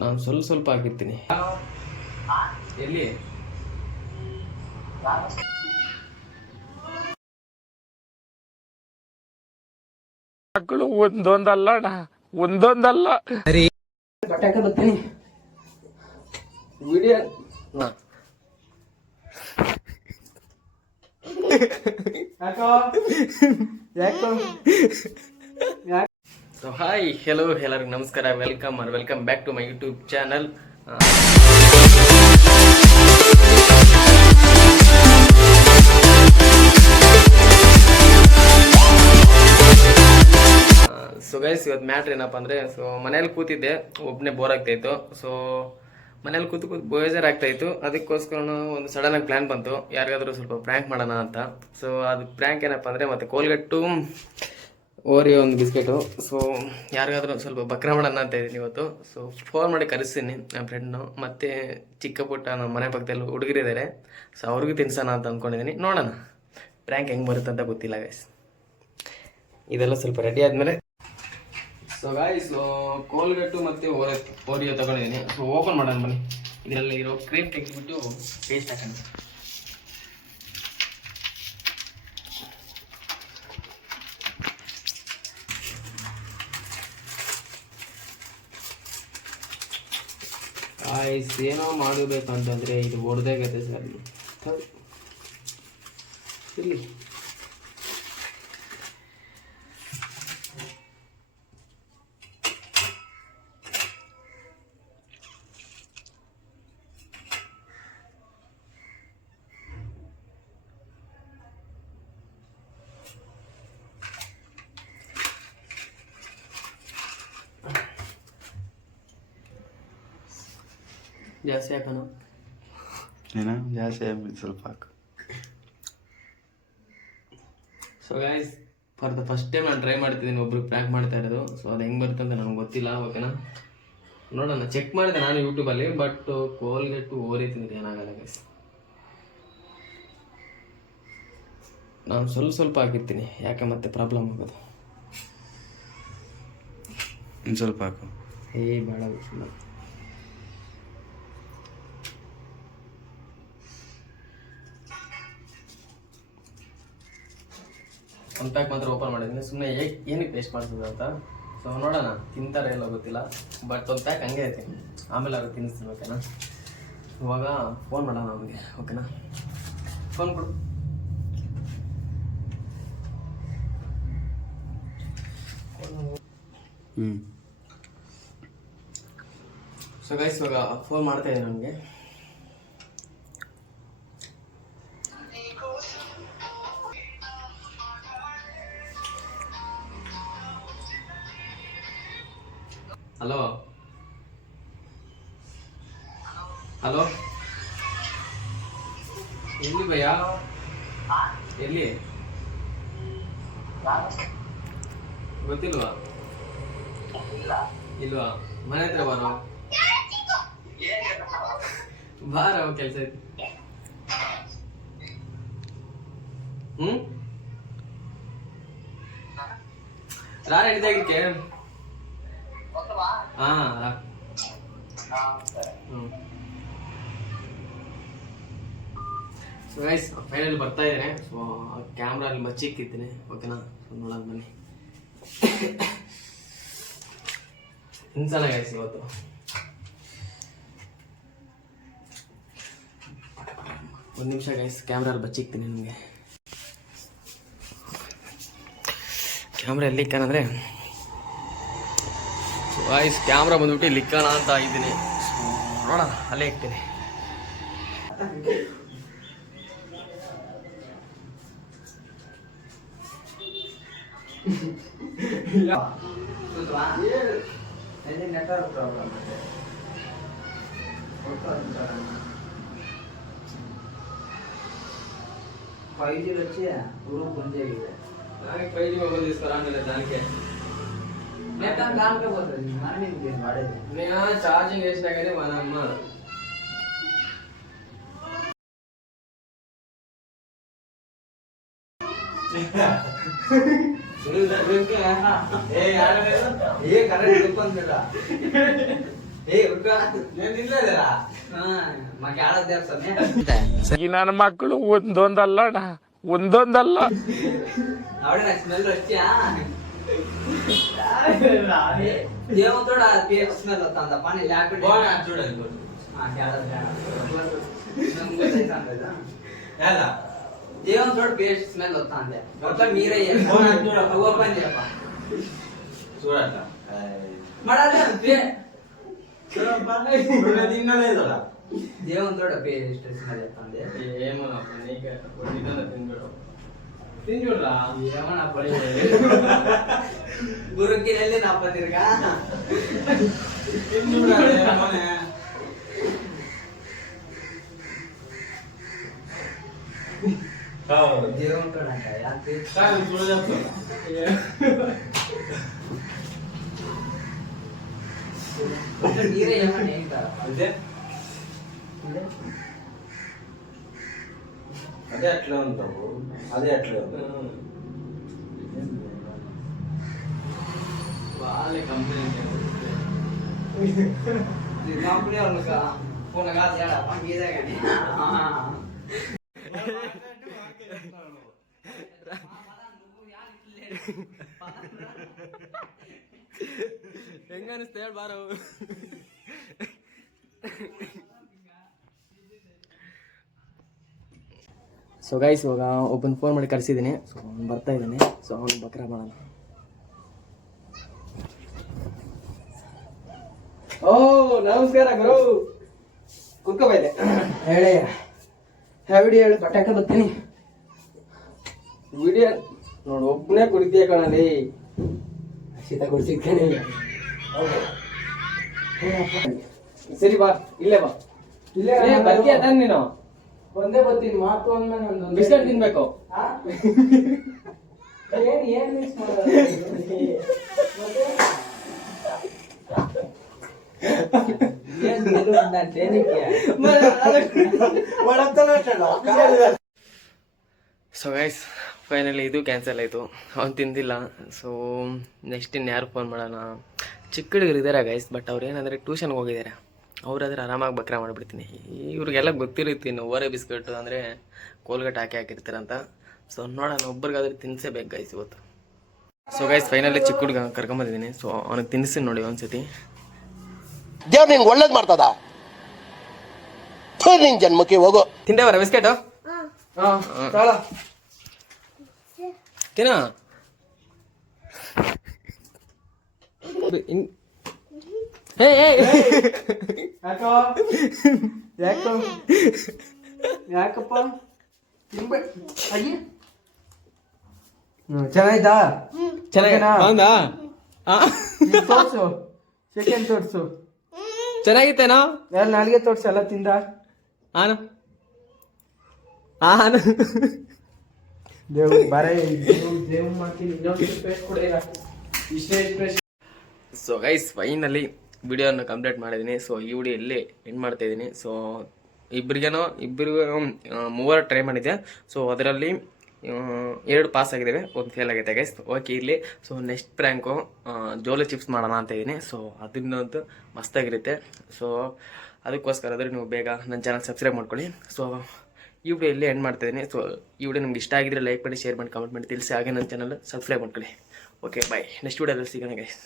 ನಾನು ಸ್ವಲ್ಪ ಹಾಕಿರ್ತೀನಿ. ಎಲ್ಲಿ ಮಕ್ಕಳು ಒಂದೊಂದಲ್ಲ ಬಟ್ಟೆ ಹಾಕ ಬರ್ತೀನಿ ವಿಡಿಯೋ ಸೊ ಹಾಯ್ ಹೆಲೋ ಎಲ್ಲರಿಗೂ ನಮಸ್ಕಾರ, welcome back to my YouTube channel. So guys, ಇವತ್ತು ಮ್ಯಾಟ್ರ್ ಏನಪ್ಪ ಅಂದರೆ, ಸೊ ಮನೇಲಿ ಕೂತಿದ್ದೆ, ಒಬ್ಬನೇ ಬೋರ್ ಆಗ್ತಾಯಿತ್ತು. ಸೊ ಮನೇಲಿ ಕೂತು ಬೇಜಾರಾಗ್ತಾಯಿತ್ತು. ಅದಕ್ಕೋಸ್ಕರ ಒಂದು ಸಡನ್ನಾಗಿ ಪ್ಲ್ಯಾನ್ ಬಂತು, ಯಾರಿಗಾದರೂ ಸ್ವಲ್ಪ ಪ್ರ್ಯಾಂಕ್ ಮಾಡೋಣ ಅಂತ. ಸೊ ಅದು ಪ್ರ್ಯಾಂಕ್ ಏನಪ್ಪ ಅಂದರೆ, ಮತ್ತು ಕೋಲ್ಗಟ್ಟು ಓರಿಯೋ ಒಂದು ಬಿಸ್ಕೆಟು. ಸೊ ಯಾರಿಗಾದ್ರೂ ಸ್ವಲ್ಪ ಬಕ್ರ ಮಾಡೋಣ ಅಂತ ಇದ್ದೀನಿ ಇವತ್ತು. ಸೊ ಫೋನ್ ಮಾಡಿ ಕರೆಸ್ತೀನಿ ನನ್ನ ಫ್ರೆಂಡ್ನು, ಮತ್ತು ಚಿಕ್ಕ ಪುಟ್ಟ ನಮ್ಮ ಮನೆ ಪಕ್ಕದಲ್ಲಿ ಹುಡುಗರಿದ್ದಾರೆ. ಸೊ ಅವ್ರಿಗೂ ತಿನ್ಸೋಣ ಅಂತ ಅಂದ್ಕೊಂಡಿದ್ದೀನಿ. ನೋಡೋಣ ಪ್ರ್ಯಾಂಕ್ ಹೆಂಗೆ ಬರುತ್ತೆ ಅಂತ ಗೊತ್ತಿಲ್ಲ ಗೈಸ್. ಇದೆಲ್ಲ ಸ್ವಲ್ಪ ರೆಡಿ ಆದಮೇಲೆ ಸೊ ಗಾಯ್ಸ್, ಕೋಲ್ಗಟ್ಟು ಮತ್ತು ಓರಿಯೋ ತಗೊಂಡಿದ್ದೀನಿ. ಸೊ ಓಪನ್ ಮಾಡೋಣ ಬನ್ನಿ. ಇದರಲ್ಲಿ ಇರೋ ಕ್ರೀಮ್ ತೆಗೆದುಬಿಟ್ಟು ಪೇಸ್ಟ್ ಹಾಕೋಣ. ಗಾಯ್ಸ್, ಏನೋ ಮಾಡಬೇಕಂತಂದರೆ ಇದು ಹೊಡೆದಾಗತ್ತೆ ಸರ್. ಇಲ್ಲಿ ಜಾಸ್ತಿ ಹಾಕೋಣ. ಏನೋ ಜಾಸ್ತಿ ಸ್ವಲ್ಪ ಹಾಕು. So guys, for the first time ನಾನು ಟ್ರೈ ಮಾಡ್ತಿದ್ದೀನಿ ಒಬ್ರಿಗೆ ಪ್ರ್ಯಾಂಕ್ ಮಾಡ್ತಾ ಇರೋದು. ಸೊ ಅದು ಹೆಂಗೆ ಬರುತ್ತೆ ಅಂತ ನನಗೆ ಗೊತ್ತಿಲ್ಲ. ಓಕೆನಾ, ನೋಡೋಣ. ಚೆಕ್ ಮಾಡಿದೆ ನಾನು ಯೂಟ್ಯೂಬಲ್ಲಿ, ಬಟ್ ಕೋಲ್ಗೇಟು ಓರಿ ತಿಂದರೆ ಏನಾಗಲ್ಲ ಗೈಸ್. ನಾನು ಸ್ವಲ್ಪ ಹಾಕಿರ್ತೀನಿ, ಯಾಕೆ ಮತ್ತೆ ಪ್ರಾಬ್ಲಮ್ ಆಗೋದು. ಇನ್ನು ಸ್ವಲ್ಪ ಹಾಕು. ಬೇಡ, ಒಂದು ಪ್ಯಾಕ್ ಮಾತ್ರ ಓಪನ್ ಮಾಡಿದ್ದೀನಿ. ಸುಮ್ಮನೆ ಏನಕ್ಕೆ ವೇಸ್ಟ್ ಮಾಡ್ತದೆ ಅಂತ. ಸೊ ನೋಡೋಣ ತಿಂತಾರೆ ಎಲ್ಲ ಗೊತ್ತಿಲ್ಲ, ಬಟ್ ಒಂದು ಪ್ಯಾಕ್ ಹಂಗೆ ಐತೆ. ಆಮೇಲೆ ಅವ್ರಿಗೆ ತಿನ್ನಿಸ್ತೀನಿ. ಓಕೆನಾ, ಇವಾಗ ಫೋನ್ ಮಾಡೋಣ ಅವನಿಗೆ. ಓಕೆನಾ, ಫೋನ್ ಕೊಡು. ಸೊ ಗೈಸ್, ಇವಾಗ ಫೋನ್ ಮಾಡ್ತಾ ಇದ್ದೀನಿ ನನಗೆ. ಹಲೋ ಹಲೋ, ಎಲ್ಲಿ ಭಯ್ಯ? ಎಲ್ಲಿ ಗೊತ್ತಿಲ್ವಾ? ಇಲ್ವಾ? ಮನೆ ಹತ್ರ ಬಾರೋ, ಬಾರೋ, ಕೆಲಸ ಐತಿ. ರಾರ ಹಿಡಿದಾಗಿಕ್ಕೆ. ಸೊ ಗೈಸ್, ಫೈನಲ್ ಬರ್ತಾ ಇದ್ದೇನೆ. ಸೊ ಕ್ಯಾಮ್ರಾ ಅಲ್ಲಿ ಮಚ್ಚಿಕ್ಕಿದ್ದೀನಿ. ಓಕೆನಾ, ನೋಡೋಣ ಬನ್ನಿ. ತಿನ್ಸಲ್ಲ ಗೈಸ್ ಇವತ್ತು. ಒಂದು ನಿಮಿಷ ಗೈಸ್, ಕ್ಯಾಮ್ರಾ ಅಲ್ಲಿ ಬಚ್ಚಿಕ್ತೀನಿ ನಿಮಗೆ. ಕ್ಯಾಮ್ರಾ ಎಲ್ಲಿ ಇಕ್ಕನಂದರೆ, ವಾಯ್ಸ್ ಕ್ಯಾಮ್ರಾ ಬಂದ್ಬಿಟ್ಟು ಲಿಕ್ಕಣ ಅಂತ ಇದ್ದೀನಿ. ನೋಡೋಣ, ಅಲ್ಲೇ ಇಕ್ತೀನಿ. ನೆಟ್ವರ್ಕ್ ಪ್ರಾಬ್ಲಮ್ 5G వచ్చి రూమ్ పనిచేయలేదు. నాకు 5G మొబైల్ తీసుకురాండి దానికి. నెట్ దానికే పోతుంది, మనం ఏం వాడేది. నేను ఛార్జింగ్ వేసినా కానీ మన అమ్మ ఏ కరెంట్ ಈ ನನ್ನ ಮಕ್ಕಳು ಒಂದೊಂದಲ್ಲ ಅಣ್ಣ, ಒಂದೊಂದಲ್ಲ. స్మెల్ వచ్చా ఏమవుతాడు ఆ పేరు స్మెల్ వస్తుందా పని లేకుండా చూడండి దేవుడు పేస్ట్ స్మెల్ వస్తుంది మొత్తం మీరే ఓపెన్ చెప్ప చూడట దేవుడు పేస్ట్ స్మెల్ వస్తుంది ఏమన్నా ತಿಂಜುಡ್ರಾ ಏಮಣ್ಣ ಪಡಿ ಗುರುಕಿನಲ್ಲಿ ನಾಪತ್ತಿರ್ಗ ತಿಂಜುಡ್ರಾ ಮನೆ ಹೌದು ದೇವಂ ಕಣಕ ಯಾಕೆ ಸಾಕು ಸುಳ್ಳಪ್ಪ ನೀರೇ ಏಮಣ್ಣ ಹೇಳ್ತಾರ అదే అట్లా ఉంటావు అదే అట్లా వాళ్ళే కంపెనీ కంపెనీ వాళ్ళక ఫోన్ కాదు ఇదే కానీ ಹೆಂಗ ಅನಿಸ್ತಾ ಹೇಳಿ ಬಾರ ಸೊ ಗೈಸ್ ಇವಾಗ ಒಬ್ಬನ ಫೋನ್ ಮಾಡಿ ಕರೆಸಿದ್ದೀನಿ. ಸೊ ಅವ್ನು ಬರ್ತಾ ಇದ್ದಾನೆ. ಸೊ ಅವ್ನು ಬಕ್ರ ಮಾಡೋಣ. ಓ ನಮಸ್ಕಾರ ಗುರು, ಕುತ್ಕೋಬೈದೆ ಹೇಳಿ. ವಿಡಿಯೋ ಹೇಳಿ ಬಟ್ಟೆ ಹಾಕ ಬರ್ತೀನಿ. ವಿಡಿಯೋ ನೋಡು ಒಬ್ಬನೇ ಕುಡಿತೀಯ ಕಣಲ್ಲಿ ಶೀತ ಕುಡಿಸಿದ್ದೇನೆ. ಸರಿ ಬಾ, ಇಲ್ಲೇ ಬಾ, ಇಲ್ಲೇ ಬರ್ತೀಯ ತಾನೆ ನೀನು? ಒಂದೇ ಬರ್ತೀನಿ ಮಾತು ಅಂದ್ಮೇಲೆ ಒಂದು ಬಿಸ್ಕೆಟ್ ತಿನ್ಬೇಕು. ಏನ್ ಮಿಕ್ಸ್ ಮಾಡೋದು ಸೊ ಗೈಸ್ ಫೈನಲಿ ಇದು ಕ್ಯಾನ್ಸಲ್ ಆಯಿತು. ಅವ್ನು ತಿಂದಿಲ್ಲ. ಸೊ ನೆಕ್ಸ್ಟ್ ಇನ್ಯಾರು ಫೋನ್ ಮಾಡೋಣ. ಚಿಕ್ಕ ಹುಡುಗರು ಇದ್ದಾರೆ ಗೈಸ್, ಬಟ್ ಅವ್ರು ಏನಂದರೆ ಟ್ಯೂಷನ್ಗೆ ಹೋಗಿದ್ದಾರೆ. ಅವರಾದ್ರೆ ಆರಾಮಾಗಿ ಬಕ್ರ ಮಾಡಿಬಿಡ್ತೀನಿ. ಇವ್ರಿಗೆಲ್ಲ ಗೊತ್ತಿರುತ್ತೆ ಇನ್ನು ಓರೆ ಬಿಸ್ಕೆಟು ಅಂದರೆ ಕೋಲ್ಗೇಟ್ ಹಾಕಿರ್ತಾರಂತ. ಸೊ ನೋಡೋಣ, ಒಬ್ರಿಗಾದ್ರೆ ತಿನ್ನಿಸಬೇಕು ಗೈಸ್ ಇವತ್ತು. ಸೊ ಗೈಸ್ ಫೈನಲಿ ಚಿಕ್ಕ ಹುಡುಗ ಕರ್ಕೊಂಬಂದಿದ್ದೀನಿ. ಸೊ ಅವ್ನಿಗೆ ತಿನ್ನಿಸಿ ನೋಡಿ ಒಂದ್ಸತಿ. ದೇವ್ರು ನಿಂಗೆ ಒಳ್ಳೇದು ಮಾಡ್ತದ, ನಿನ್ ಜನ್ಮಕ್ಕೆ ಹೋಗೋ. ತಿಂದೆ ಬರ ಬಿಸ್ಕೆಟು ತಿನ್ನ. ಯಾಕಪ್ಪ ಚೆನ್ನಾಯ್ತಾ? ಚೆನ್ನಾಗಿತ್ತಾ? ತೋರ್ಸು, ಚಿಕನ್ ತೋರ್ಸು. ಚೆನ್ನಾಗಿತ್ತೇನೋ? ಯಾರು ನಾಲ್ಗೆ ತೋರ್ಸು ಎಲ್ಲ ತಿಂದ. ಆನು ಆನು ದೇವ್ ಬರ ದೇವ್ ಮಾಡ್ತೀನಿ. ಸೊ ಗೈಸ್ ಫೈನಲಿ ವಿಡಿಯೋನ ಕಂಪ್ಲೀಟ್ ಮಾಡಿದ್ದೀನಿ. ಸೊ ಈ ವಿಡಿಯೋ ಇಲ್ಲೇ ಎಂಡ್ ಮಾಡ್ತಾ ಇದ್ದೀನಿ. ಸೊ ಇಬ್ಬರಿಗೂ ಮೂವರು ಟ್ರೈ ಮಾಡಿದ್ದೆ. ಸೊ ಅದರಲ್ಲಿ 2 ಪಾಸ್ ಆಗಿದ್ದಾವೆ, 1 ಫೇಲ್ ಆಗೈತೆ ಗೈಸ್. ಓಕೆ ಇಲ್ಲಿ. ಸೊ ನೆಕ್ಸ್ಟ್ ಪ್ರ್ಯಾಂಕು ಜೋಲೆ ಚಿಪ್ಸ್ ಮಾಡೋಣ ಅಂತ ಇದ್ದೀನಿ. ಸೊ ಅದನ್ನಂತೂ ಮಸ್ತಾಗಿರುತ್ತೆ. ಸೊ ಅದಕ್ಕೋಸ್ಕರ ಆದರೆ ನೀವು ಬೇಗ ನನ್ನ ಚಾನಲ್ ಸಬ್ಸ್ಕ್ರೈಬ್ ಮಾಡ್ಕೊಳ್ಳಿ. ಸೊ ಈ ವಿಡಿಯೋ ಇಲ್ಲೇ ಎಂಡ್ ಮಾಡ್ತಾಯಿದ್ದೀನಿ. ಸೊ ಈ ವಿಡಿಯೋ ನಿಮ್ಗೆ ಇಷ್ಟ ಆಗಿದ್ರೆ ಲೈಕ್ ಮಾಡಿ, ಶೇರ್ ಮಾಡಿ, ಕಮೆಂಟ್ ಮಾಡಿ ತಿಳಿಸಿ. ಹಾಗೆ ನನ್ನ ಚಾನಲ್ ಸಬ್ಸ್ಕ್ರೈಬ್ ಮಾಡ್ಕೊಳ್ಳಿ. Okay bye. ನೆಕ್ಸ್ಟ್ ವಿಡಿಯೋದಲ್ಲಿ ಸಿಗೋಣ ಗೈಸ್.